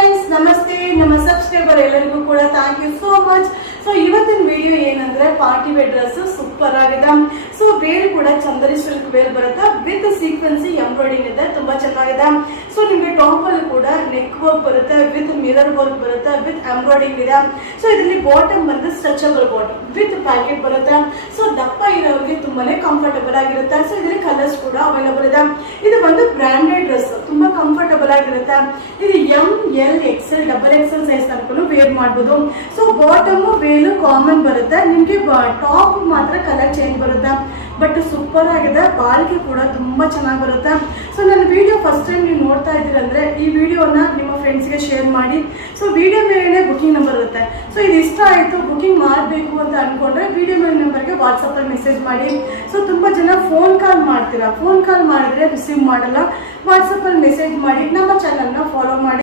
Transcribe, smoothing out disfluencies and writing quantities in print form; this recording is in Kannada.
ಫ್ರೆಂಡ್ಸ್, ನಮಸ್ತೆ. ನಮ್ಮ ಸಬ್ಸ್ಕ್ರೈಬರ್ ಎಲ್ಲರಿಗೂ ಕೂಡ thank you so much. So ಇವತ್ತಿನ ವಿಡಿಯೋ ಏನಂದ್ರೆ ಪಾರ್ಟಿ ವೇರ್ ಡ್ರೆಸ್ ಸೂಪರ್ ಆಗಿದೆ. ಸೊ ವೇರ್ ಕೂಡ ಚಂದರಿ ಸಿಲ್ಕ್ ವೇರ್ ಬರುತ್ತೆ ವಿತ್ ಸೀಕ್ವೆನ್ಸಿ ಎಂಬ್ರಾಯ್ಡಿಂಗ್ ಇದೆ, ತುಂಬಾ ಚೆನ್ನಾಗಿದೆ. ಸೊ ನಿಮ್ಗೆ ಟಾಪ್ ಅಲ್ಲಿ ಕೂಡ ನೆಕ್ ವರ್ಕ್ ಬರುತ್ತೆ, ವಿತ್ ಮಿರರ್ ವರ್ಕ್ ಬರುತ್ತೆ, ವಿತ್ ಎಂಬ್ರಾಯ್ಡಿಂಗ್ ಇದೆ. ಸೊ ಇದರಲ್ಲಿ ಬಾಟಮ್ ಬಂದು ಸ್ಟ್ರೆಚಬಲ್ ಬಾಟಮ್ ವಿತ್ ಪ್ಯಾಕೆಟ್ ಬರುತ್ತೆ. ಸೊ ದಪ್ಪ ಇರೋರಿಗೆ ತುಂಬಾನೇ ಕಂಫರ್ಟಬಲ್ ಆಗಿರುತ್ತೆ. ಸೊ ಇದರಲ್ಲಿ ಕಲರ್ಸ್ ಕೂಡ ಅವೈಲಬಲ್ ಇದೆ. ಇದು ಒಂದು ಬ್ರಾಂಡೆಡ್ ಡ್ರೆಸ್, ತುಂಬಾ ಕಂಫರ್ಟಬಲ್ ಆಗಿರುತ್ತೆ. ಇದು ML XL XXL ಸೈಜ್ ತನಕ ವೇರ್ ಮಾಡಬಹುದು. ಸೊ ಬಾಟಮ್ ವೇಲು ಕಾಮನ್ ಬರುತ್ತೆ, ನಿಮ್ಗೆ ಟಾಪ್ ಮಾತ್ರ ಕಲರ್ ಚೇಂಜ್ ಬರುತ್ತೆ. ಬಟ್ ಸೂಪರ್ ಆಗಿದೆ, ಬಾಳಿಕೆ ಕೂಡ ತುಂಬಾ ಚೆನ್ನಾಗಿ ಬರುತ್ತೆ. ಸೊ ನನ್ನ ವಿಡಿಯೋ ಫಸ್ಟ್ ಟೈಮ್ ನೀವು ನೋಡ್ತಾ ಇದ್ದೀರಂದ್ರೆ ಈ ವಿಡಿಯೋನ ನಿಮ್ಮ ಫ್ರೆಂಡ್ಸ್ಗೆ ಶೇರ್ ಮಾಡಿ. ಸೊ ವಿಡಿಯೋ ಮೇಲೆ ಬುಕಿಂಗ್ ನಂಬರ್ ಇರುತ್ತೆ. ಸೊ ಇದು ಇಷ್ಟ ಆಯಿತು, ಬುಕಿಂಗ್ ಮಾಡಬೇಕು ಅಂತ ಅನ್ಕೊಂಡ್ರೆ ವಿಡಿಯೋ ಮೇಲೆ ನಂಬರ್ಗೆ ವಾಟ್ಸಪ್ಪಲ್ಲಿ ಮೆಸೇಜ್ ಮಾಡಿ. ಸೊ ತುಂಬಾ ಜನ ಫೋನ್ ಕಾಲ್ ಮಾಡ್ತೀರಾ, ಫೋನ್ ಕಾಲ್ ಮಾಡಿದ್ರೆ ರಿಸೀವ್ ಮಾಡಲ್ಲ. ವಾಟ್ಸಪ್ಪಲ್ಲಿ ಮೆಸೇಜ್ ಮಾಡಿ, ನಮ್ಮ ಚಾನಲ್ನ ಫಾಲೋ ಮಾಡಿ.